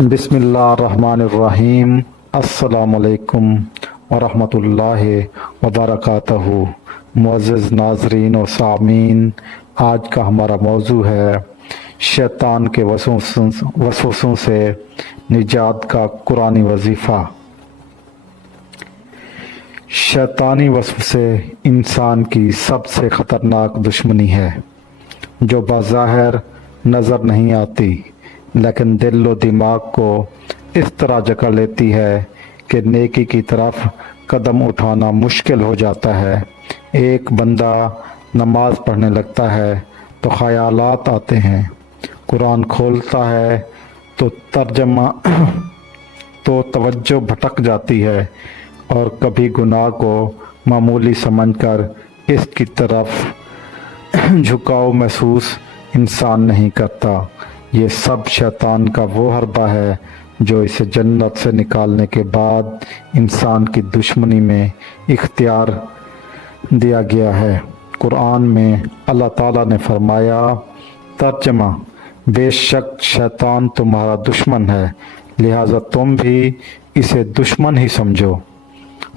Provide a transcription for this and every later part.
بسم اللہ الرحمن الرحیم۔ السلام علیکم ورحمۃ اللہ وبرکاتہ۔ معزز ناظرین و سامعین، آج کا ہمارا موضوع ہے شیطان کے وسوسوں سے نجات کا قرآنی وظیفہ۔ شیطانی وسوسے انسان کی سب سے خطرناک دشمنی ہے، جو بظاہر نظر نہیں آتی لیکن دل و دماغ کو اس طرح جکڑ لیتی ہے کہ نیکی کی طرف قدم اٹھانا مشکل ہو جاتا ہے۔ ایک بندہ نماز پڑھنے لگتا ہے تو خیالات آتے ہیں، قرآن کھولتا ہے تو توجہ بھٹک جاتی ہے، اور کبھی گناہ کو معمولی سمجھ کر اس کی طرف جھکاؤ محسوس انسان نہیں کرتا۔ یہ سب شیطان کا وہ حربہ ہے جو اسے جنت سے نکالنے کے بعد انسان کی دشمنی میں اختیار دیا گیا ہے۔ قرآن میں اللہ تعالیٰ نے فرمایا، ترجمہ: بے شک شیطان تمہارا دشمن ہے، لہٰذا تم بھی اسے دشمن ہی سمجھو۔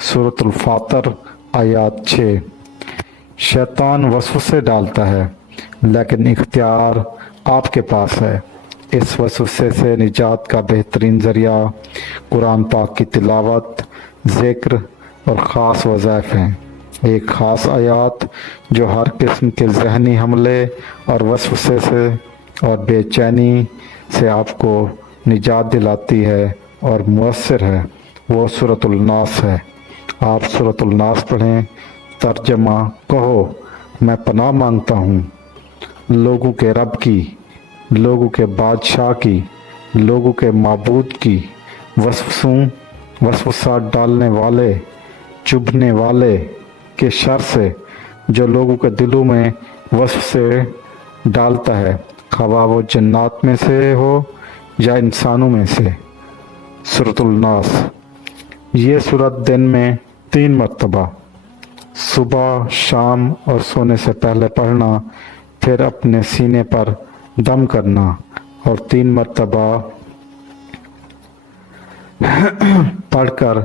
سورۃ الفاتر آیات 6۔ شیطان وسوسے ڈالتا ہے لیکن اختیار آپ کے پاس ہے۔ اس وسوسے سے نجات کا بہترین ذریعہ قرآن پاک کی تلاوت، ذکر اور خاص وظائف ہیں۔ ایک خاص آیات جو ہر قسم کے ذہنی حملے اور وسوسے سے اور بے چینی سے آپ کو نجات دلاتی ہے اور مؤثر ہے، وہ سورۃ الناس ہے۔ آپ سورۃ الناس پڑھیں۔ ترجمہ: کہو میں پناہ مانگتا ہوں لوگوں کے رب کی، لوگوں کے بادشاہ کی، لوگوں کے معبود کی، وسوسہ ڈالنے والے، چبھنے والے کے شر سے جو لوگوں کے دلوں میں وسوسے ڈالتا ہے، خواہ وہ جنات میں سے ہو یا انسانوں میں سے۔ سورۃ الناس۔ یہ سورت دن میں 3 مرتبہ، صبح، شام اور سونے سے پہلے پڑھنا، پھر اپنے سینے پر دم کرنا، اور 3 مرتبہ پڑھ کر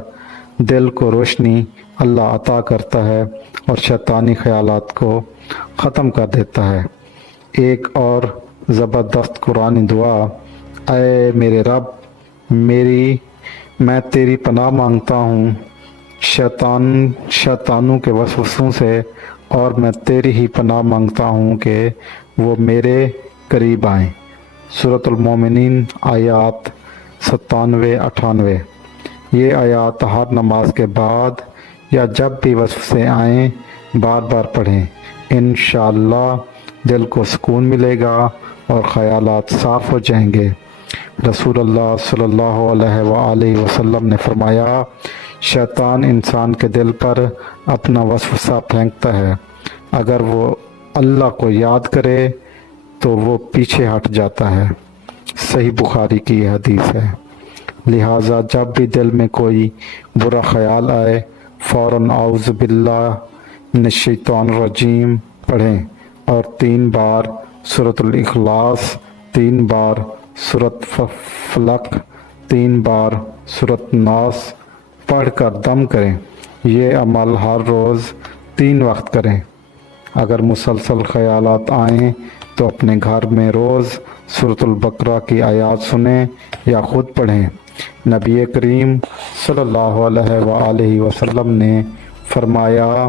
دل کو روشنی اللہ عطا کرتا ہے اور شیطانی خیالات کو ختم کر دیتا ہے۔ ایک اور زبردست قرآنی دعا: اے میرے رب، میں تیری پناہ مانگتا ہوں شیطانوں کے وسوسوں سے، اور میں تیری ہی پناہ مانگتا ہوں کہ وہ میرے قریب آئیں۔ سورۃ المومنین آیات 97-98۔ یہ آیات ہر نماز کے بعد یا جب بھی وسوسے آئیں بار بار پڑھیں۔ انشاءاللہ دل کو سکون ملے گا اور خیالات صاف ہو جائیں گے۔ رسول اللہ صلی اللہ علیہ وآلہ وسلم نے فرمایا، شیطان انسان کے دل پر اپنا وسوسہ پھینکتا ہے، اگر وہ اللہ کو یاد کرے تو وہ پیچھے ہٹ جاتا ہے۔ صحیح بخاری کی یہ حدیث ہے۔ لہٰذا جب بھی دل میں کوئی برا خیال آئے، فوراً اعوذ باللہ من الشیطان الرجیم پڑھیں، اور 3 بار سورۃ الاخلاص، 3 بار سورۃ فلق، 3 بار سورۃ ناس پڑھ کر دم کریں۔ یہ عمل ہر روز 3 وقت کریں۔ اگر مسلسل خیالات آئیں تو اپنے گھر میں روز سورۃ البقرہ کی آیات سنیں یا خود پڑھیں۔ نبی کریم صلی اللہ علیہ وآلہ وسلم نے فرمایا،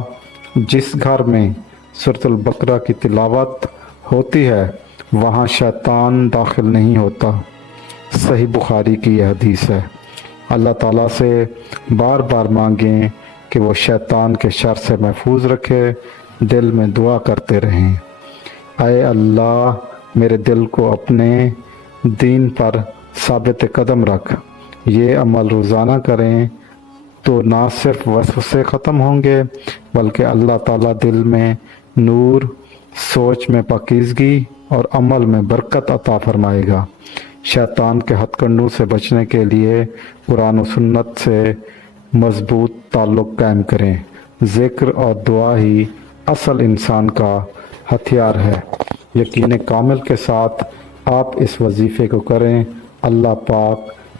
جس گھر میں سورۃ البقرہ کی تلاوت ہوتی ہے وہاں شیطان داخل نہیں ہوتا۔ صحیح بخاری کی یہ حدیث ہے۔ اللہ تعالیٰ سے بار بار مانگیں کہ وہ شیطان کے شر سے محفوظ رکھے۔ دل میں دعا کرتے رہیں، اے اللہ میرے دل کو اپنے دین پر ثابت قدم رکھ۔ یہ عمل روزانہ کریں تو نہ صرف وسوسے ختم ہوں گے بلکہ اللہ تعالیٰ دل میں نور، سوچ میں پاکیزگی اور عمل میں برکت عطا فرمائے گا۔ شیطان کے ہتھ کنڈوں سے بچنے کے لیے قرآن و سنت سے مضبوط تعلق قائم کریں۔ ذکر اور دعا ہی اصل انسان کا ہتھیار ہے۔ یقین کامل کے ساتھ آپ اس وظیفے کو کریں۔ اللہ پاک